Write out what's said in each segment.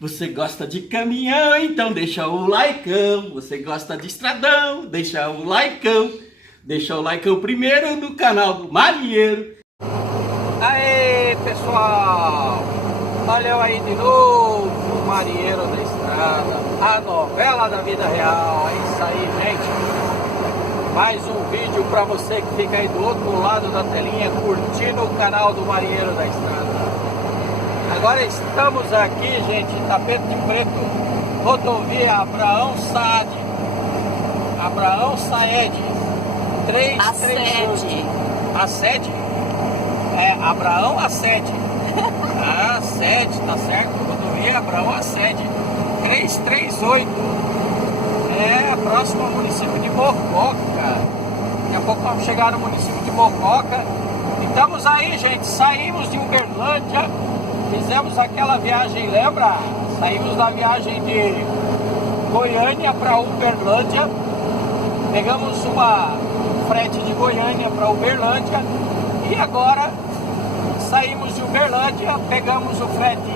Você gosta de caminhão, então deixa o likeão. Você gosta de estradão, deixa o likeão. Deixa o likeão primeiro no canal do Marinheiro. Aê, pessoal! Valeu aí de novo, Marinheiro da Estrada, a novela da vida real. É isso aí, gente. Mais um vídeo para você que fica aí do outro lado da telinha curtindo o canal do Marinheiro da Estrada. Agora estamos aqui, gente, em Tapete de Preto, rodovia Abraão Saad. Abraão Saed 338. A sede? É, Abraão a sede. A sede, tá certo? Rodovia Abraão a sede 338. É, próximo ao município de Mococa, cara. Daqui a pouco vamos chegar no município de Mococa. E estamos aí, gente. Saímos de Uberlândia. Fizemos aquela viagem, lembra? Saímos da viagem de Goiânia para Uberlândia. Pegamos uma frete de Goiânia para Uberlândia. E agora saímos de Uberlândia, pegamos o frete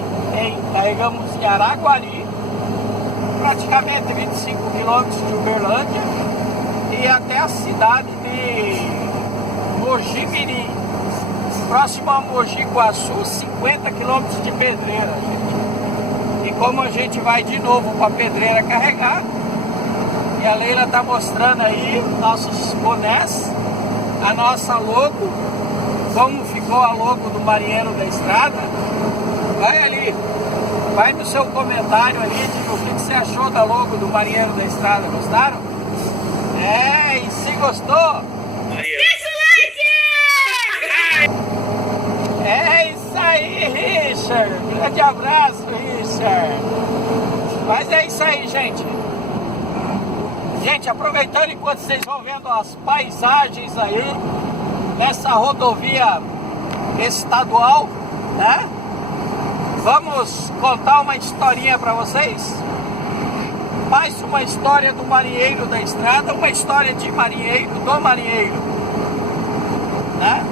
carregamos em Araguari, praticamente 25 quilômetros de Uberlândia, e até a cidade de Mogi Mirim, próximo a Mogi Guaçu, 50 quilômetros de Pedreira, gente. E como a gente vai de novo para Pedreira carregar, e a Leila está mostrando aí nossos bonés, a nossa logo, como ficou a logo do Marinheiro da Estrada. Vai ali, vai no seu comentário ali, diga o que você achou da logo do Marinheiro da Estrada. Gostaram? É, e se gostou, deixa o like! É isso aí, Richard. Grande abraço, Richard. Mas é isso aí, gente. Gente, aproveitando enquanto vocês vão vendo as paisagens aí nessa rodovia estadual, né? Vamos contar uma historinha para vocês. Mais uma história do Marinheiro da Estrada, uma história de marinheiro, do marinheiro, né?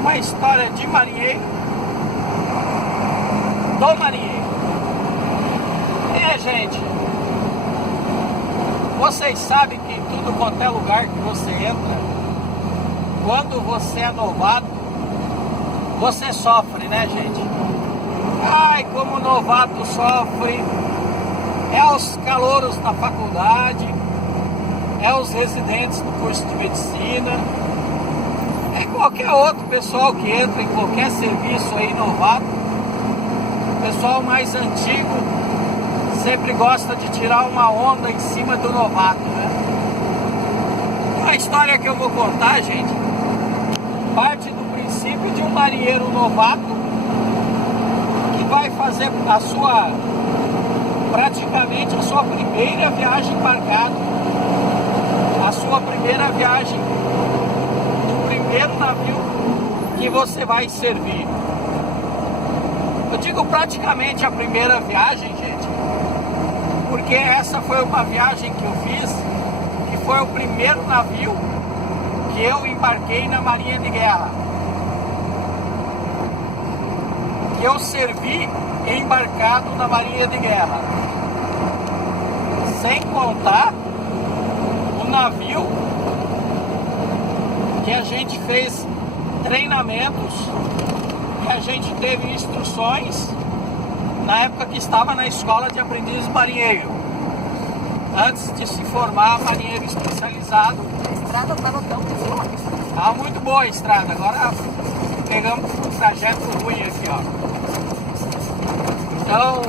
Uma história de marinheiro, do marinheiro. É, gente, vocês sabem que em tudo quanto é lugar que você entra, quando você é novato, você sofre, né, gente? Ai, como novato sofre. É os calouros na faculdade, é os residentes do curso de medicina, é qualquer outro pessoal que entra em qualquer serviço aí novato. O pessoal mais antigo sempre gosta de tirar uma onda em cima do novato, né? A história que eu vou contar, gente, parte do princípio de um marinheiro novato que vai fazer praticamente a sua primeira viagem embarcado, a sua primeira viagem do primeiro navio que você vai servir. Eu digo praticamente a primeira viagem, gente, porque essa foi uma viagem que eu fiz, que foi o primeiro navio que eu embarquei na Marinha de Guerra, que eu servi embarcado na Marinha de Guerra, sem contar o navio que a gente fez treinamentos, que a gente teve instruções na época que estava na escola de aprendiz marinheiro, antes de se formar marinheiro especializado. A estrada estava tão boa. Ah, muito boa a estrada. Agora pegamos um trajeto ruim aqui, ó. Então,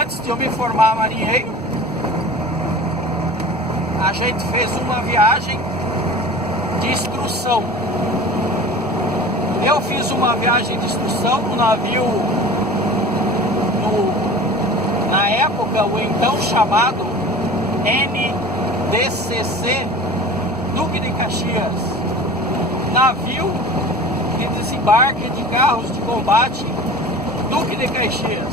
antes de eu me formar marinheiro, a gente fez uma viagem de instrução. Eu fiz uma viagem de instrução no navio, na época, o então chamado NDCC Duque de Caxias, navio de desembarque de carros de combate Duque de Caxias.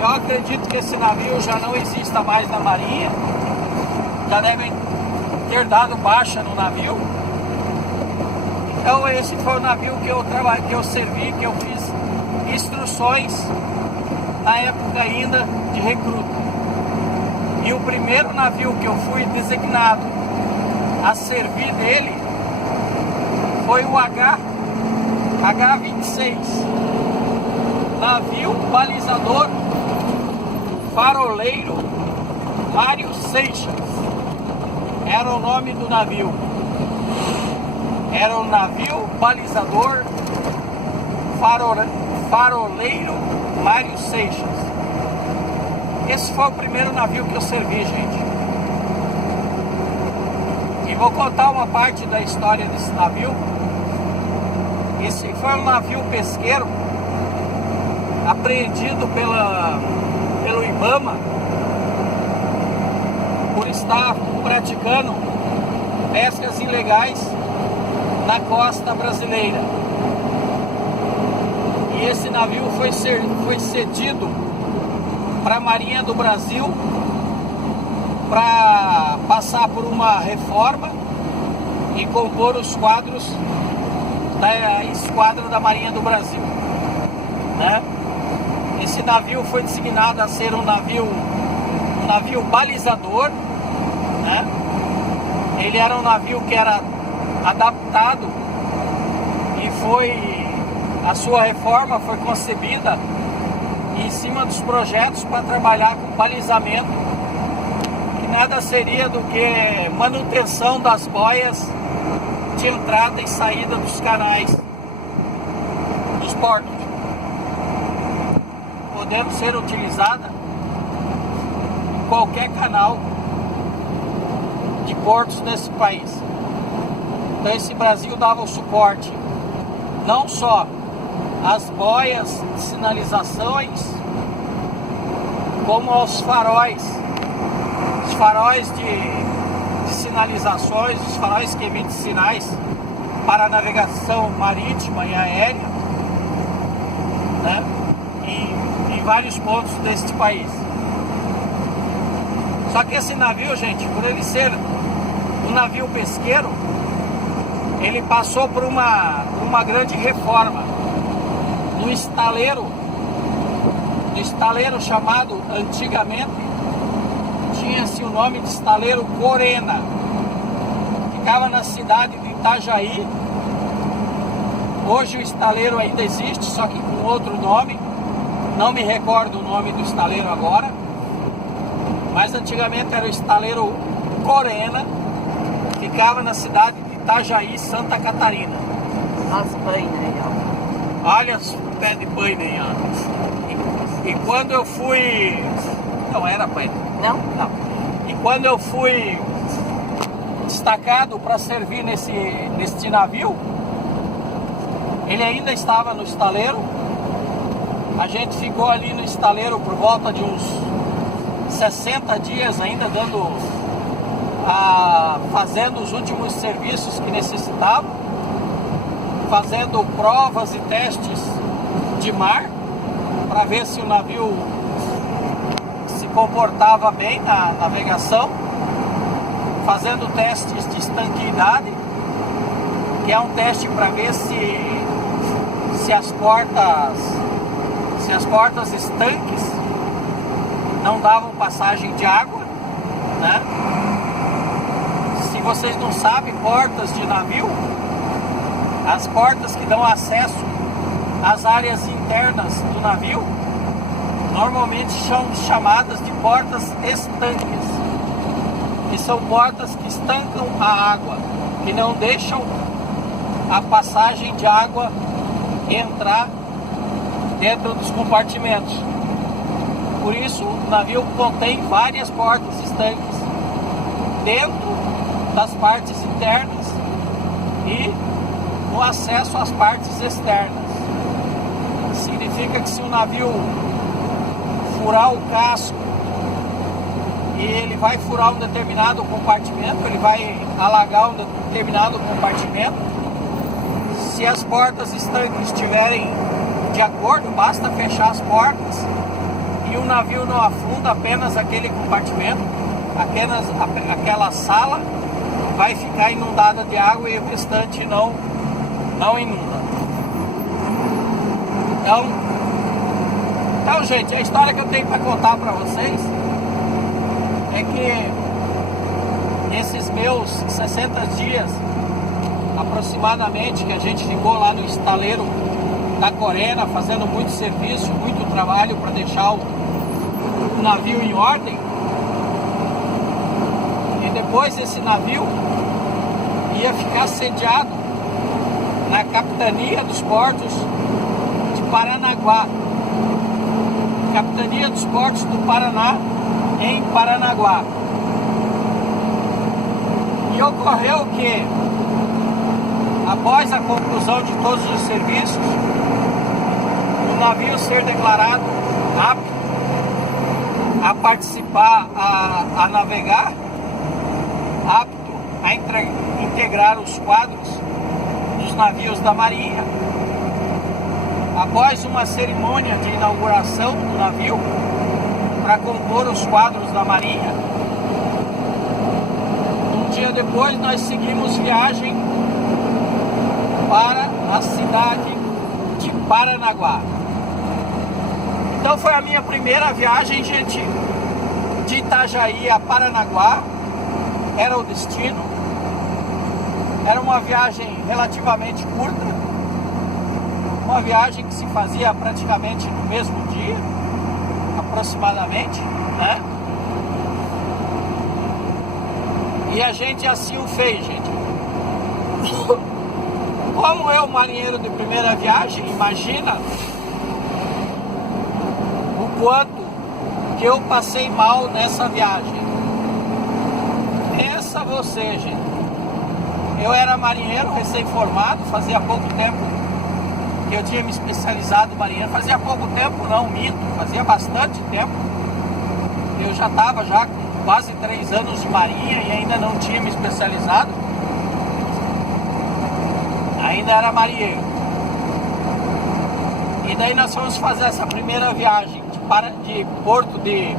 Eu acredito que esse navio já não exista mais na Marinha, já devem ter dado baixa no navio. Então esse foi o navio que eu servi, que eu fiz instruções na época ainda de recruta. E o primeiro navio que eu fui designado a servir nele foi o H-26, navio balizador faroleiro Mário Seixas. Era o nome do navio. Era o navio balizador faroleiro Mário Seixas. Esse foi o primeiro navio que eu servi, gente. E vou contar uma parte da história desse navio. Esse foi um navio pesqueiro apreendido pelo IBAMA por estar praticando pescas ilegais na costa brasileira. E esse navio foi cedido para a Marinha do Brasil para passar por uma reforma e compor os quadros da esquadra da Marinha do Brasil, né? Esse navio foi designado a ser um navio balizador, né? Ele era um navio que era adaptado e a sua reforma foi concebida em cima dos projetos para trabalhar com balizamento, que nada seria do que manutenção das boias de entrada e saída dos canais dos portos, podendo ser utilizada em qualquer canal de portos desse país. Então esse Brasil dava o suporte não só às boias de sinalizações, como aos faróis, os faróis de sinalizações, os faróis que emitem sinais para a navegação marítima e aérea, né? Em vários pontos deste país. Só que esse navio, gente, por ele ser um navio pesqueiro, ele passou por uma grande reforma no estaleiro chamado antigamente, tinha-se o nome de estaleiro Corena, ficava na cidade de Itajaí. Hoje o estaleiro ainda existe, só que com outro nome, não me recordo o nome do estaleiro agora, mas antigamente era o estaleiro Corena, ficava na cidade de Itajaí, Santa Catarina. As banhas aí, ó. Olha os pés de banho aí, ó. E quando eu fui... Não era banho. Não? Não. E quando eu fui destacado para servir neste navio, ele ainda estava no estaleiro. A gente ficou ali no estaleiro por volta de uns 60 dias ainda fazendo os últimos serviços que necessitavam, fazendo provas e testes de mar para ver se o navio se comportava bem na navegação, fazendo testes de estanqueidade, que é um teste para ver se as portas estanques não davam passagem de água, né? Se vocês não sabem, portas de navio, as portas que dão acesso às áreas internas do navio, normalmente são chamadas de portas estanques, que são portas que estancam a água, que não deixam a passagem de água entrar dentro dos compartimentos. Por isso o navio contém várias portas estanques dentro das partes internas e no acesso às partes externas. Significa que se o navio furar o casco e ele vai furar um determinado compartimento, ele vai alagar um determinado compartimento, se as portas estanques estiverem de acordo, basta fechar as portas e o navio não afunda apenas aquele compartimento, apenas aquela sala vai ficar inundada de água e o restante não inunda. Então, Então, gente, a história que eu tenho para contar para vocês é que esses meus 60 dias aproximadamente que a gente ficou lá no estaleiro da Corena fazendo muito serviço, muito trabalho para deixar o navio em ordem, e depois esse navio ia ficar sediado na Capitania dos Portos de Paranaguá, Capitania dos Portos do Paraná, em Paranaguá. E ocorreu que, após a conclusão de todos os serviços, o navio ser declarado apto a participar, a navegar, apto a integrar os quadros dos navios da Marinha, após uma cerimônia de inauguração do navio para compor os quadros da Marinha, um dia depois nós seguimos viagem para a cidade de Paranaguá. Então foi a minha primeira viagem, gente, de Itajaí a Paranaguá, era o destino. Era uma viagem relativamente curta, uma viagem que se fazia praticamente no mesmo dia, aproximadamente, né? E a gente assim o fez, gente. Como eu, marinheiro de primeira viagem, imagina o quanto que eu passei mal nessa viagem. Pensa você, gente. Eu era marinheiro recém-formado, fazia pouco tempo que eu tinha me especializado em marinheiro. Fazia pouco tempo, não, minto, fazia bastante tempo. Eu já estava já com quase 3 anos de marinha e ainda não tinha me especializado. Ainda era marinheiro. E daí nós fomos fazer essa primeira viagem de porto de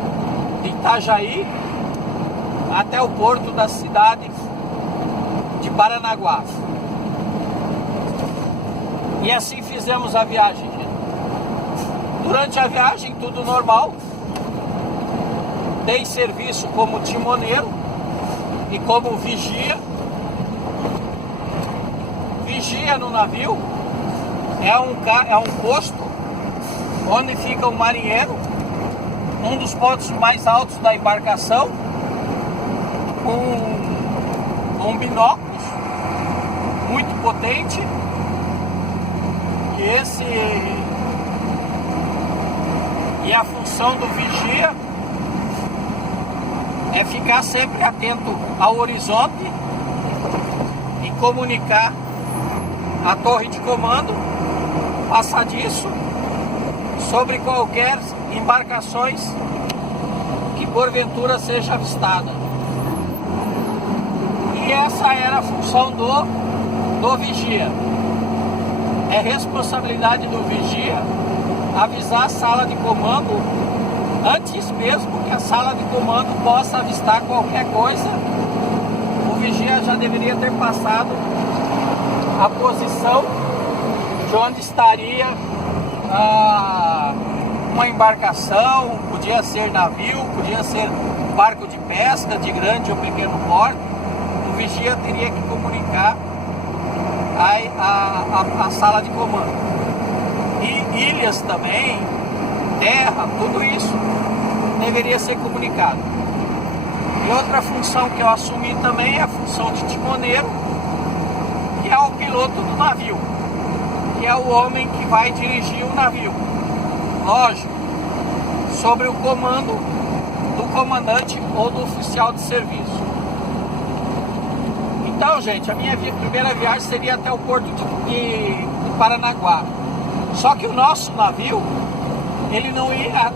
Itajaí até o porto da cidade de Paranaguá. E assim fizemos a viagem, gente. Durante a viagem, tudo normal. Dei serviço como timoneiro e como vigia. Vigia no navio é um posto onde fica o marinheiro, um dos pontos mais altos da embarcação, com binóculos muito potente. E a função do vigia é ficar sempre atento ao horizonte e comunicar a torre de comando passadiço sobre qualquer embarcações que porventura seja avistada. E essa era a função do vigia. É responsabilidade do vigia avisar a sala de comando antes mesmo que a sala de comando possa avistar qualquer coisa. O vigia já deveria ter passado a posição de onde estaria uma embarcação, podia ser navio, podia ser barco de pesca de grande ou pequeno porte. O vigia teria que comunicar a sala de comando. E ilhas também, terra, tudo isso deveria ser comunicado. E outra função que eu assumi também é a função de timoneiro, que é o piloto do navio, que é o homem que vai dirigir o navio. Lógico, sobre o comando do comandante ou do oficial de serviço. Então, gente, a minha primeira viagem seria até o porto de Paranaguá. Só que o nosso navio, ele não ia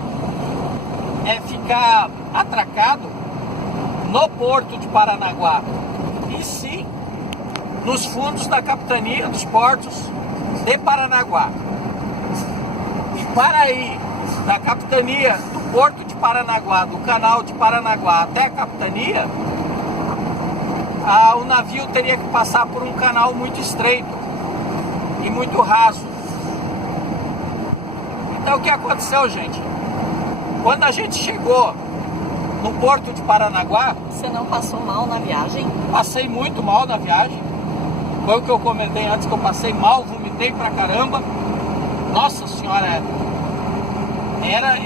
ficar atracado no porto de Paranaguá, e sim nos fundos da Capitania dos Portos de Paranaguá. E para ir da Capitania do Porto de Paranaguá, do canal de Paranaguá até a Capitania, o navio teria que passar por um canal muito estreito e muito raso. Então o que aconteceu, gente? Quando a gente chegou no porto de Paranaguá... Você não passou mal na viagem? Passei muito mal na viagem. Foi o que eu comentei antes, que eu passei mal, vomitei pra caramba. Nossa senhora,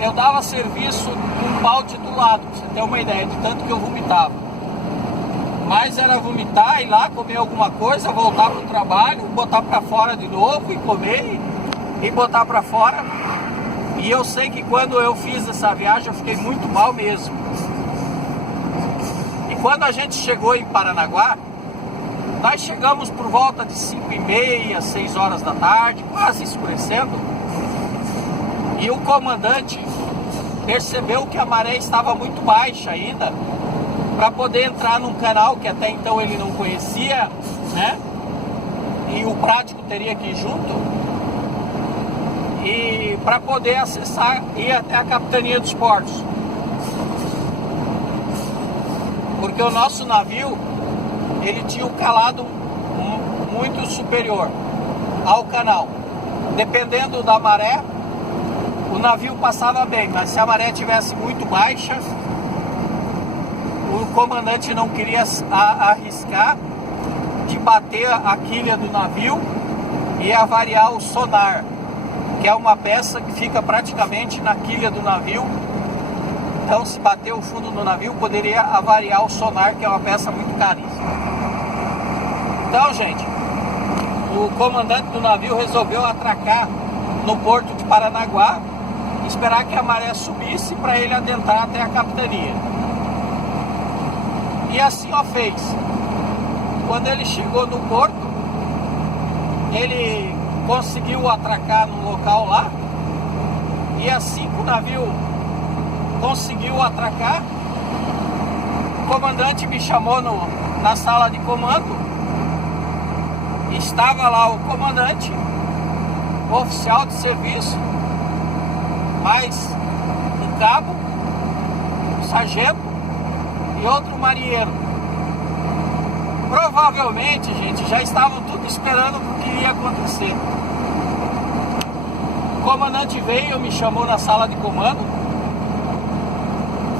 eu dava serviço com um balde do lado, pra você ter uma ideia, de tanto que eu vomitava. Mas era vomitar, ir lá comer alguma coisa, voltar pro trabalho, botar pra fora de novo e comer e botar pra fora. E eu sei que quando eu fiz essa viagem eu fiquei muito mal mesmo. E quando a gente chegou em Paranaguá, nós chegamos por volta de 5h30, 6 horas da tarde, quase escurecendo. E o comandante percebeu que a maré estava muito baixa ainda, para poder entrar num canal que até então ele não conhecia, né? E o prático teria que ir junto. E para poder acessar, ir até a Capitania dos Portos. Porque o nosso navio, ele tinha um calado muito superior ao canal. Dependendo da maré, o navio passava bem, mas se a maré estivesse muito baixa, o comandante não queria arriscar de bater a quilha do navio e avariar o sonar, que é uma peça que fica praticamente na quilha do navio. Então, se bater o fundo do navio, poderia avariar o sonar, que é uma peça muito caríssima. Então, gente, o comandante do navio resolveu atracar no porto de Paranaguá, esperar que a maré subisse para ele adentrar até a capitania. E assim o fez. Quando ele chegou no porto, ele conseguiu atracar no local lá, e assim que o navio conseguiu atracar, o comandante me chamou na sala de comando. Estava lá o comandante, o oficial de serviço, mais um cabo, um sargento e outro marinheiro. Provavelmente, gente, já estavam tudo esperando o que iria acontecer. O comandante veio, me chamou na sala de comando,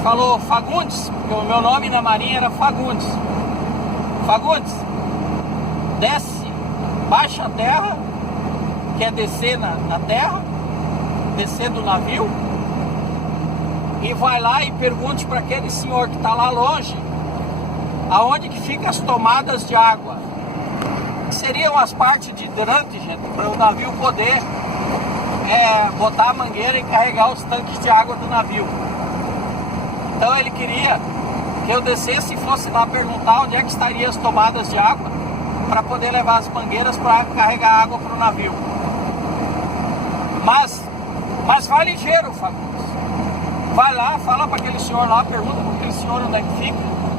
falou: Fagundes, porque o meu nome na marinha era Fagundes. Fagundes, desce, baixa a terra, que é descer na terra, descer do navio, e vai lá e pergunte para aquele senhor que está lá longe, aonde que ficam as tomadas de água. Seriam as partes de hidrante, gente, para o navio poder botar a mangueira e carregar os tanques de água do navio. Então ele queria que eu descesse e fosse lá perguntar onde é que estariam as tomadas de água, para poder levar as mangueiras para carregar água para o navio. Mas vai ligeiro, Fagundes. Vai lá, fala para aquele senhor lá, pergunta para aquele senhor onde é que fica,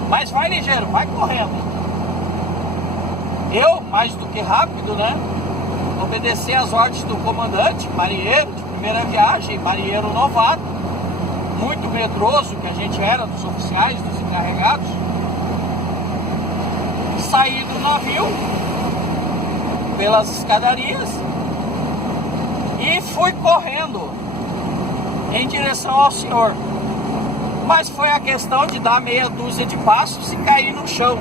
mas vai ligeiro, vai correndo. Eu, mais do que rápido, né? Obedecer às ordens do comandante, marinheiro de primeira viagem, marinheiro novato, muito medroso que a gente era, dos oficiais, dos encarregados. Saí do navio pelas escadarias e fui correndo em direção ao senhor. Mas foi a questão de dar meia dúzia de passos e cair no chão,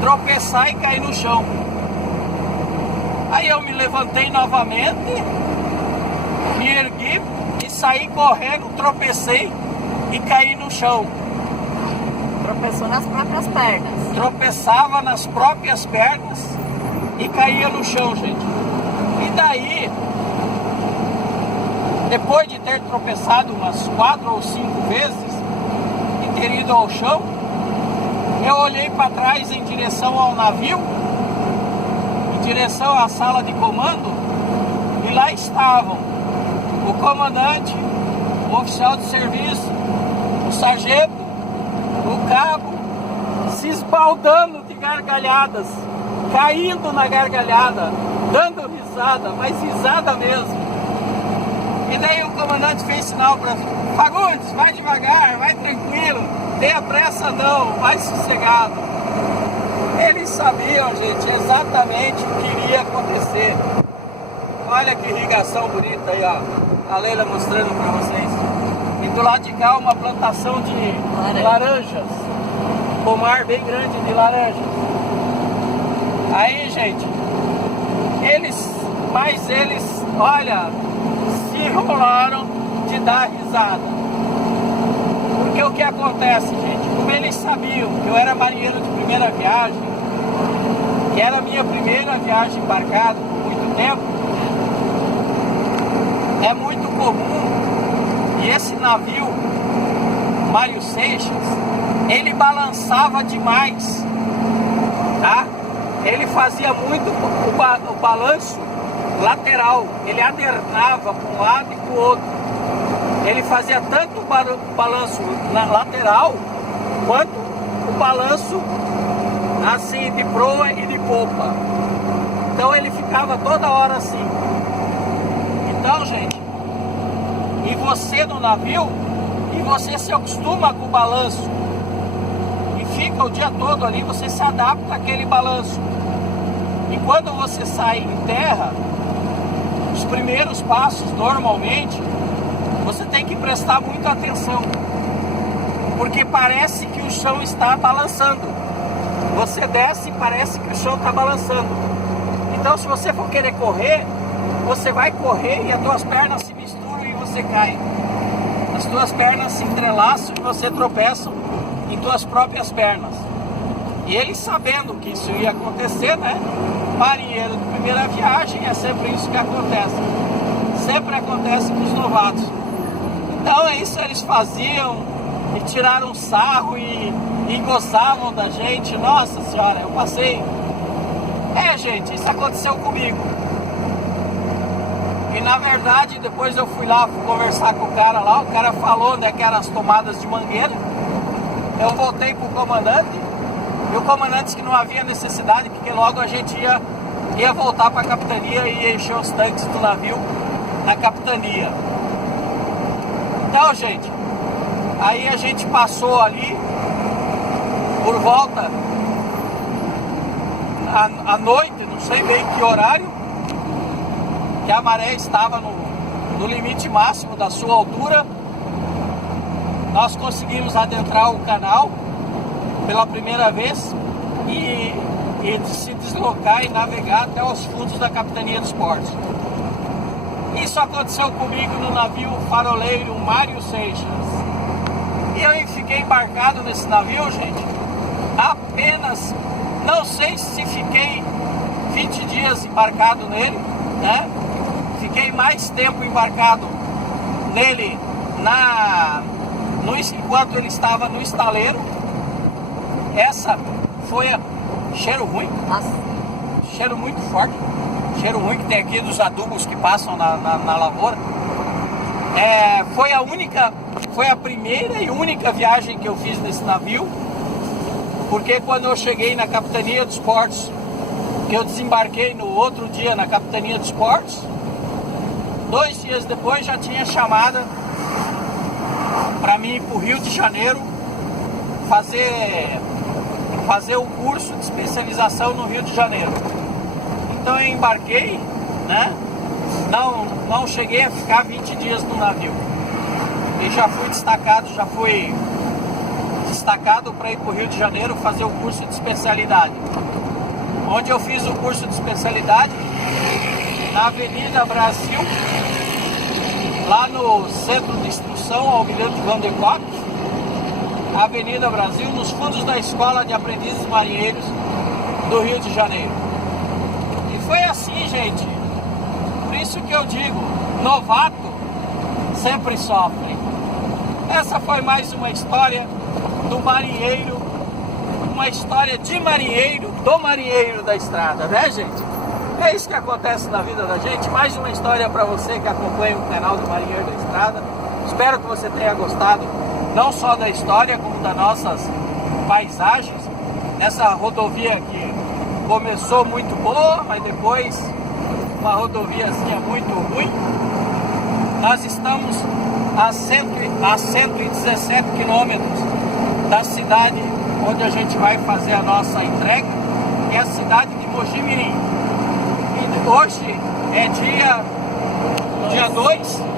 tropeçar e cair no chão. Aí eu me levantei novamente, me ergui e saí correndo, tropecei e caí no chão. Tropeçou nas próprias pernas. Tropeçava nas próprias pernas e caía no chão, gente. E daí, depois de ter tropeçado umas 4 ou 5 vezes e ter ido ao chão, eu olhei para trás em direção ao navio, em direção à sala de comando, e lá estavam o comandante, o oficial de serviço, o sargento, o cabo, se esbaldando de gargalhadas, caindo na gargalhada, dando risada, mas risada mesmo. E daí o comandante fez sinal para Fagundes: vai devagar, vai tranquilo, tenha pressa não, vai sossegado. Eles sabiam, gente, exatamente o que iria acontecer. Olha que irrigação bonita aí, ó. A Leila mostrando para vocês. E do lado de cá uma plantação de laranjas. Pomar bem grande de laranjas. Aí, gente, eles, olha, se enrolaram de dar risada. Porque o que acontece, gente? Como eles sabiam que eu era marinheiro de primeira viagem, que era a minha primeira viagem embarcado por muito tempo, é muito comum, e esse navio, Mário Seixas, ele balançava demais, tá? Ele fazia muito o balanço lateral, ele adernava para um lado e para o outro. Ele fazia tanto o balanço na lateral, quanto o balanço assim de proa e de popa. Então ele ficava toda hora assim. Então, gente, e você no navio, e você se acostuma com o balanço, e fica o dia todo ali, você se adapta àquele balanço. E quando você sai em terra, os primeiros passos, normalmente, você tem que prestar muita atenção, porque parece que o chão está balançando. Você desce e parece que o chão está balançando. Então, se você for querer correr, você vai correr e as tuas pernas se misturam e você cai. As tuas pernas se entrelaçam e você tropeça em tuas próprias pernas. E eles sabendo que isso ia acontecer, né? Marinheiro de primeira viagem, é sempre isso que acontece. Sempre acontece com os novatos. Então é isso que eles faziam, e tiraram sarro e gozavam da gente. Nossa senhora, eu passei. Gente, isso aconteceu comigo. E na verdade, depois eu fui lá conversar com o cara lá, o cara falou onde é que eram as tomadas de mangueira. Eu voltei pro comandante, e o comandante disse que não havia necessidade, porque logo a gente ia voltar para a capitania e ia encher os tanques do navio na capitania. Então, gente, aí a gente passou ali por volta à noite, não sei bem que horário, que a maré estava no limite máximo da sua altura. Nós conseguimos adentrar o canal pela primeira vez e se deslocar e navegar até os fundos da Capitania dos Portos. Isso aconteceu comigo no navio faroleiro Mário Seixas. E eu fiquei embarcado nesse navio, gente, apenas, não sei se fiquei 20 dias embarcado nele, né? Fiquei mais tempo embarcado nele enquanto ele estava no estaleiro. Essa foi cheiro ruim, cheiro muito forte, cheiro ruim que tem aqui dos adubos que passam na lavoura. Foi a primeira e única viagem que eu fiz nesse navio, porque quando eu cheguei na Capitania dos Portos, que eu desembarquei no outro dia na Capitania dos Portos, 2 dias depois já tinha chamada para mim ir para o Rio de Janeiro fazer o curso de especialização no Rio de Janeiro. Então eu embarquei, né? Não cheguei a ficar 20 dias no navio. E já fui destacado para ir para o Rio de Janeiro fazer o curso de especialidade. Onde eu fiz o curso de especialidade na Avenida Brasil, lá no Centro de Instrução Almirante Van der Kolk, Avenida Brasil, nos fundos da Escola de Aprendizes Marinheiros do Rio de Janeiro. E foi assim, gente. Por isso que eu digo, novato sempre sofre. Essa foi mais uma história do marinheiro, uma história de marinheiro, do marinheiro da estrada, né, gente? É isso que acontece na vida da gente. Mais uma história para você que acompanha o canal do Marinheiro da Estrada. Espero que você tenha gostado não só da história, como das nossas paisagens. Essa rodovia que começou muito boa, mas depois uma rodoviazinha muito ruim. Nós estamos a 117 quilômetros da cidade onde a gente vai fazer a nossa entrega, que é a cidade de Mogi Mirim. E hoje É dia 2.